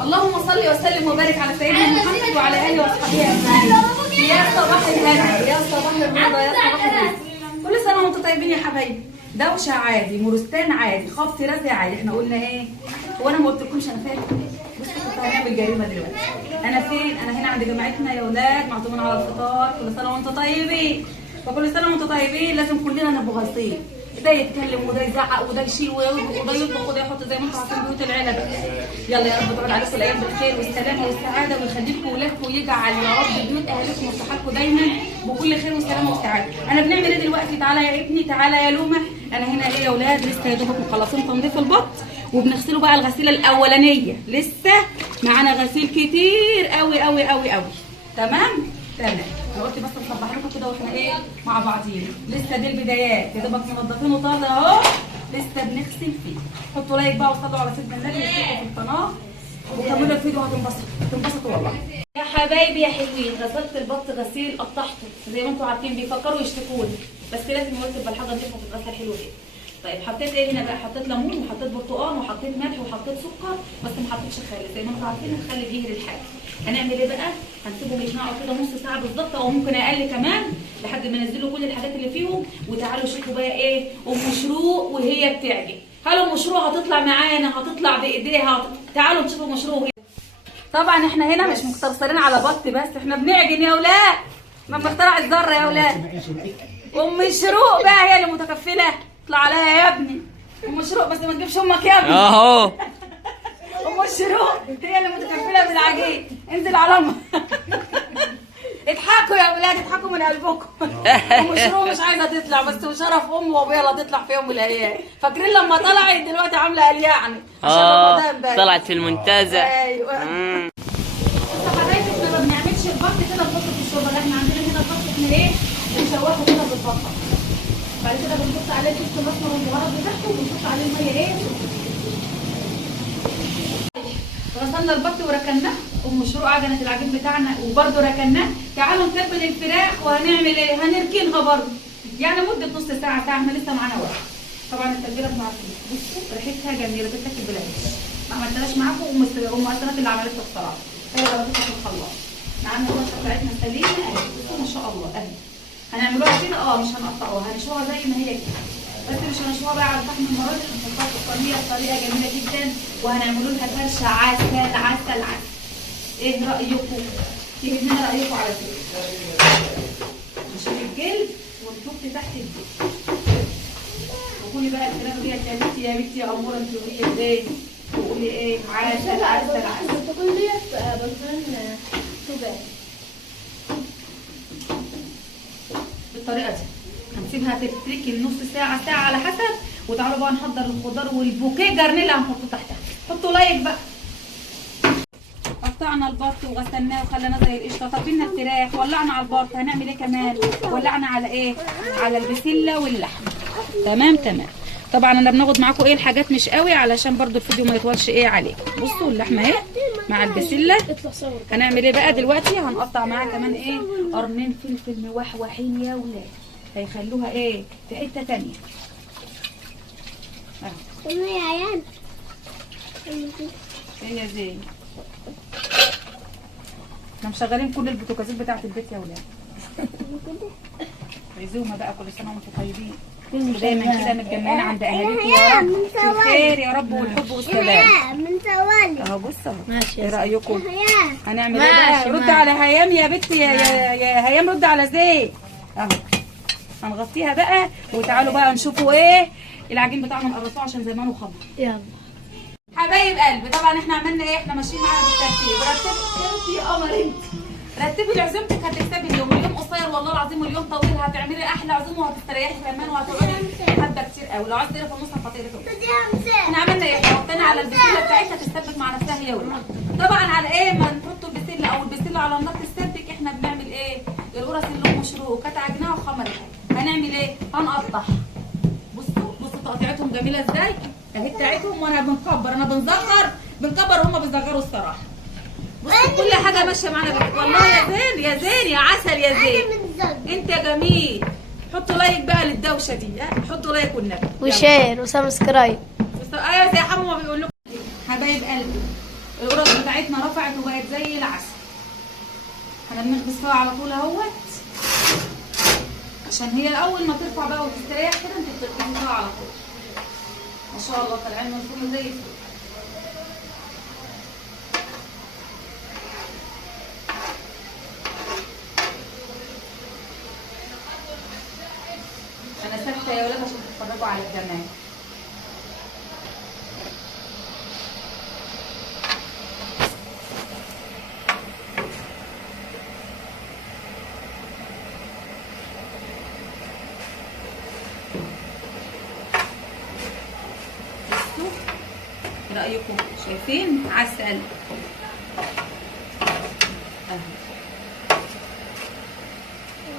اللهم صل وسلم وبارك على سيدنا محمد وعلى اله واصحابه اجمعين. يا صباح الهنا، يا صباح الرضا، يا صباح الرزق. كل سنه وانتم طيبين يا حبايبي. دوشه عادي، مرستان عادي، خبط رزق عادي. احنا قلنا ايه؟ هو انا ما قلتلكمش انا فين؟ بصوا كنت هنعمل جريمه دلوقتي. انا فين؟ انا هنا عند جماعتنا يا اولاد، معزومين على الفطار. كل سنه وانتم طيبين. وكل سنه وانتم طيبين لازم كلنا نبقى غاصين. ده يتكلم وده يزعق وده يشيل وده يطبخ وده يحط زي ما انتم عارفين بيوت العيله بقى. يلا يا رب تعود عليكم الايام بالخير والسلامه والسعاده، ويخليكم ولادكم ويجعل يا رب بيوت اهاليكم وصحاتكم دايما بكل خير وسلامه وسعاده. انا بنعمل ايه دلوقتي؟ تعالى يا ابني، تعالى يا لومه. انا هنا ايه يا اولاد؟ لسه يا دوبك مخلصين تنظيف البط وبنغسله بقى الغسيله الاولانيه. لسه معانا غسيل كتير قوي قوي قوي قوي. تمام؟ تمام. انا قلت بس نصبح لكم كده واحنا ايه مع بعضينا. لسه دي البدايات، يا دوبك منضفينه طازه اهو، لسه بنغسل فيه. حطوا لايك بقى وصلوا على سيدنا النبي واشتركوا في القناه وكملوا الفيديو، هتنبسطوا والله. يا حبايبي يا حلوين، غسلت البط غسيل قطعته زي ما انتم عارفين. بيفكروا يشتكوني بس لازم يقول تبقى الحاجه نضيفه وتتغسل حلو كده. طيب حطيت ايه هنا بقى؟ حطيت ليمون وحطيت برتقال وحطيت ملح وحطيت سكر، بس ما حطيتش خل. زي ما انتم عارفين الخل بيهري الحاجه. هنعمل ايه بقى؟ هنسيبهم يتنقعوا كده نص ساعه بالظبط او ممكن اقل كمان لحد ما ينزلوا كل الحاجات اللي فيهم. وتعالوا شوفوا بقى ايه ام شروق وهي بتعجن. هل ام شروق هتطلع معانا؟ هتطلع بايديها؟ تعالوا نشوفوا ام شروق. طبعا احنا هنا مش مقتصرين على بط بس، احنا بنعجن يا اولاد. ما بنخترع الذره يا اولاد. ام شروق بقى هي اللي متكفله. اطلع عليها يا ابني ام شروق، بس ما تجيبش امك يا ابني اهو. ام الشروق هي اللي متكفله بالعجين. انزل على امك. اضحكوا يا اولاد، اضحكوا من قلبكم. ام الشروق مش عايزه تطلع، بس وشرف امي وابويا لا تطلع في يوم من الايام. فاكرين لما طلعت دلوقتي عامله قال يعني طلعت في المنتزه. ايوه. بصوا يا حبايبي، احنا ما بنعملش البط كده نحطه في الشوربه. احنا عندنا هنا البط احنا ايه بنشوحه كده بالبطه. بعد كده بنحط عليه الفلفل الاسمر والبهارات بتاعته وبنحط عليه الميه ايه. غسلنا البط وركناه. ام شروق عجنت العجين بتاعنا وبرده ركناه. تعالوا نتبل الفراخ وهنعمل ايه؟ هنركنها برده يعني مده نص ساعه ساعه. احنا لسه معانا وقت. طبعا التتبيله بتاعتنا بصوا ريحتها جميله بتاكل بالعيش. ما عملتهاش معاكم ام اسرات اللي عملتها بصراحه. هي ضربتها في الخلاط. معانا البطه بتاعتنا سليمه اهي. بصوا ما شاء الله اهي. هنعملوها كده مش هنقطعوها، هنشوها زي ما هي كده. بس مش هنشوها بقى على فحم المره دي، هنحطها في الصينيه بطريقه جميله جدا وهنعملوا لها فرشه عسل عسل عسل. ايه رايكم؟ يهمنا رايكم على كده. نشيل الجلد ونحط تحت الجلد. وقولي بقى الكلام ديت يا بنتي يا بنتي يا اموره انت وهي ازاي؟ وقولي ايه؟ عسل عسل عسل. تقول لي بنطلون شوبان بالطريقه دي. هنسيبها تتركي نص ساعه ساعه على حسب. وتعالوا بقى نحضر الخضار والبوكيه جرنيل هنحطه تحتها. حطوا لايك بقى. قطعنا البط وغسلناه وخليناه زي القشطه. طبينا الفراخ، ولعنا على البط. هنعمل ايه كمان؟ ولعنا على ايه؟ على البسله واللحم. تمام تمام. طبعا انا بناخد معاكم ايه الحاجات مش قوي علشان برضو الفيديو ما يطولش ايه عليكم. بصوا اللحمه اهي مع البسله. هنعمل ايه بقى دلوقتي؟ هنقطع معاها كمان ايه قرنين فلفل موحوحين يا ولاد، هيخلوها ايه في حته ثانيه. يا عيال ايه يا زين؟ احنا مشغلين كل البوتاجازات بتاعت البيت يا ولاد. عزومه بقى، كل سنه وانتم طيبين ودايما كده متجمعين عند اهاليكم يا رب بالخير يا رب والحب والسلام. من ثواني اهو بص اهو. ماشي. ايه رايكم؟ هنعمل ماشي ايه بقى؟ رد على هيام يا بنتي يا هيام، رد على زين اهو. هنغطيها بقى وتعالوا بقى نشوفوا ايه العجين بتاعنا. نقرصوه عشان زمانه خمر. يلا حبايب قلبي، طبعا احنا عملنا ايه؟ احنا ماشيين معانا بالترتيب. رتبي انت يا قمر انت، رتبي لعزومتك هتكسبي اليوم. اليوم قصير والله العظيم واليوم طويل. هتعملي احلى عزومه وهتستريحي كمان وهتقعدي حبه كتير قوي. لو عايزه تقري في النص هتقري. احنا عملنا ايه؟ حطينا على البسله بتاعتها تستبك مع نفسها هي ولاد. طبعا على ايه ما نحط البسله او البسله على النار تستبك، احنا بنعمل ايه؟ القرص اللي ام شروق كانت عجنها وخمرت. هنعمل ايه؟ هنقطعها. بصوا تقطيعتهم جميله ازاي؟ اهي بتاعتهم. وانا بنكبر انا بنكبر هما بيصغروا الصراحه. بصوا كل حاجه ماشيه معانا والله يا زين يا زين يا عسل يا زين. انت يا جميل. حطوا لايك بقى للدوشه دي. حطوا لايك والنبي وشير وسبسكرايب. ايوه زي حمو ما بيقول لكم. حبايب قلبي القرص بتاعتنا رفعت وبقت زي العسل. احنا بنخبز فيها على طول اهوت، عشان هي اول ما ترفع بقى وتستريح كده انت بتركبي فيها على طول. ما شاء الله طالعين من الفرن زي الفل. انا ساكته يا ولاد عشان تتفرجوا على الجمال. ايه رايكم؟ شايفين عسل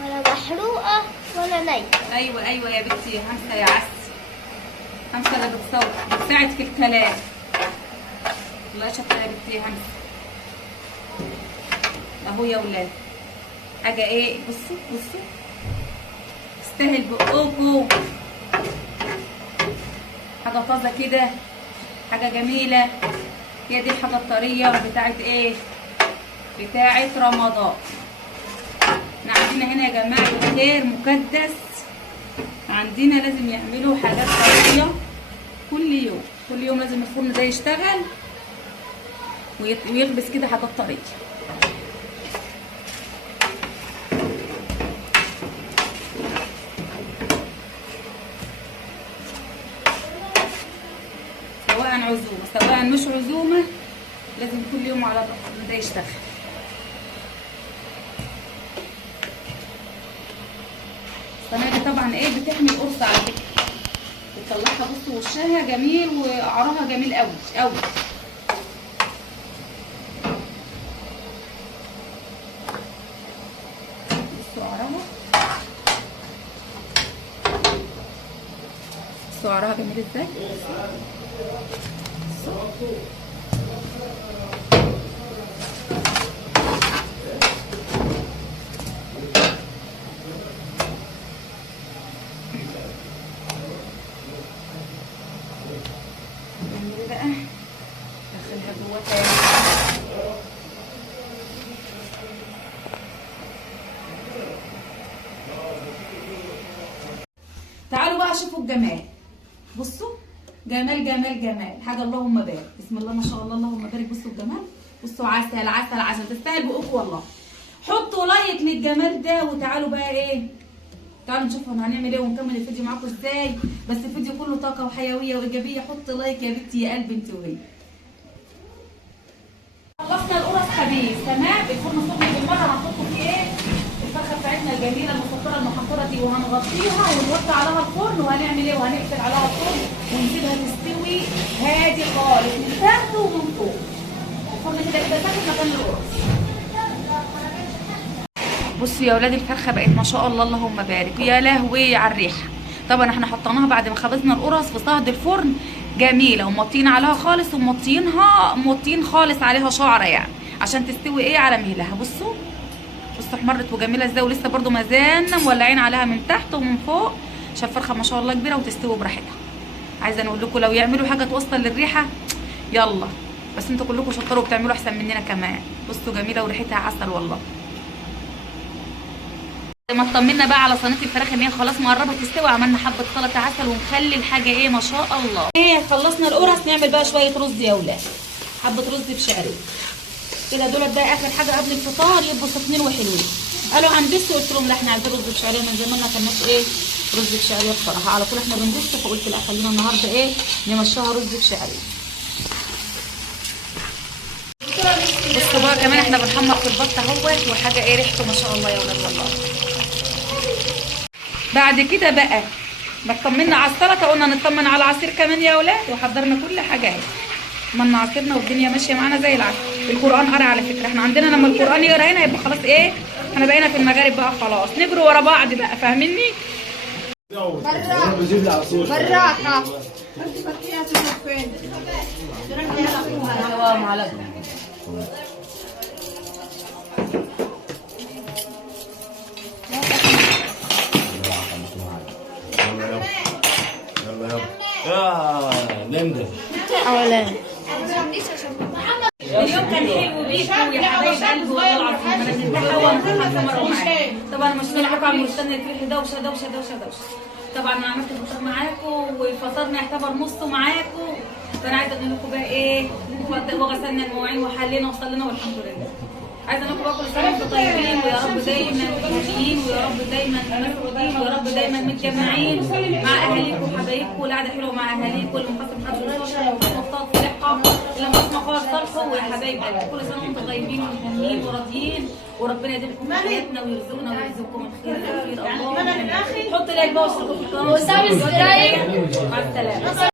ولا محروقة ولا نية. ايوه يا بنتي همسه يا عسل. همسه اللي بتساعد في الكلام. والله شاطره يا بنتي همسه اهو يا ولاد. حاجه ايه؟ بصوا تستاهل بقكم. حاجه طازه كده، حاجه جميله. هي دي الحاجه الطريه بتاعت ايه؟ بتاعت رمضان. احنا عندنا هنا يا جماعه الخير مقدس، عندنا لازم يعملوا حاجات طريه كل يوم لازم الفرن ده يشتغل ويخبز كده حاجات طريه. سواء عزومه سواء مش عزومه لازم كل يوم على الفرن ده يشتغل. الصينيه دي طبعا ايه بتحمي القرص على فكره، بتطلعها بصوا وشها جميل وقعرها جميل قوي قوي. بصوا قعرها جميل ازاي. تعالوا بقى شوفوا الجمال. بصوا جمال جمال جمال، حاجه اللهم بارك. بسم الله ما شاء الله اللهم بارك. بصوا الجمال، بصوا عسل عسل عسل، تستاهل بقكم والله. حطوا لايك للجمال ده وتعالوا بقى ايه، تعالوا نشوف هنعمل ايه ونكمل الفيديو معاكم ازاي. بس الفيديو كله طاقه وحيويه وايجابيه. حط لايك يا بنتي يا قلب انت وهي. خلصنا القرص خبيث تمام. الفرن سخن بالمره، هنحط فيه ايه؟ الفرخه بتاعتنا الجميله المسكره المحمره دي، وهنغطيها ونوطي عليها الفرن. وهنعمل ايه؟ وهنقفل عليها الفرن ونسيبها تستوي هادي خالص من تحت ومن فوق. الفرن كده ساكت مكان القرص. بصوا يا ولاد الفرخه بقت ما شاء الله اللهم بارك. يا لهوي على الريحه. طبعا احنا حطيناها بعد ما خبزنا القرص في صهد الفرن جميله، ومطين عليها خالص، ومطين خالص عليها شعره يعني عشان تستوي ايه على مهلها. بصوا احمرت وجميله ازاي، ولسه برده ما زالنا مولعين عليها من تحت ومن فوق عشان الفرخه ما شاء الله كبيره وتستوي براحتها. عايزه نقول لكم لو يعملوا حاجه توصل للريحه يلا، بس انتوا كلكم شطاروا وبتعملوا احسن مننا كمان. بصوا جميله وريحتها عسل والله. ما اطمنا بقى على صينيه الفراخ ان هي خلاص مقربه تستوي، عملنا حبه سلطه عسل ونخلي الحاجه ايه ما شاء الله. ايه خلصنا القرص، نعمل بقى شويه رز يا ولاد. حبه رز بشعريه كده، دول بقى اخر حاجه قبل الفطار يبقوا سخنين وحلوين. قالوا هندس، قلت لهم لا احنا عايزين رز بشعريه، من زمان ما كناش ايه رز بشعريه بصراحه، على طول احنا بندس، فقلت لا خلينا النهارده ايه نمشيها رز بشعريه. بصوا بقى كمان احنا بنحمر في البط اهوت، وحاجه ايه ريحته ما شاء الله يا ولاد والله. بعد كده بقى ما اطمنا على السلطه، قلنا نطمن على العصير كمان يا ولاد، وحضرنا كل حاجه اهي. عملنا عصيرنا والدنيا ماشيه معانا زي العسل. القران قرا على فكره، احنا عندنا لما القران يقرا هنا يبقى خلاص ايه، احنا بقينا في المغارب بقى خلاص نجري ورا بعض بقى، فاهميني؟ بالراحه. يا نمدة اولاني اليوم كان حلو بيكم يا حبايب قلبي والله العظيم. انا بنتحول ونتحول مره معاكم. طبعا مش معاكم على المستنى تروحي دوشه دوشه دوشه دوشه. طبعا انا عملت فطار معاكم وفطرنا يعتبر نصه معاكم. فانا عايزه اقول لكم بقى ايه، وغسلنا المواعين وحلينا وصلينا والحمد لله. عايزه اقول لكم بقى كل سنه وانتم طيبين، ويا رب دايما هاديين، ويا رب دايما مسعودين، ويا رب دايما متجمعين مع اهاليكم وحبايبكم، والقعده حلوه مع اهاليكم، اللي مخصم حد الصحه والمفترض صحه، اللي مخصم اخوات صالحه، ويا حبايب قلبي كل سنه وانتم طيبين ومهنيين وراضيين، وربنا يديمكم في حياتنا ويرزقنا ويرزقكم الخير الكثير. اللهم حط لايك بقى واشتركوا في القناه، مع السلامه.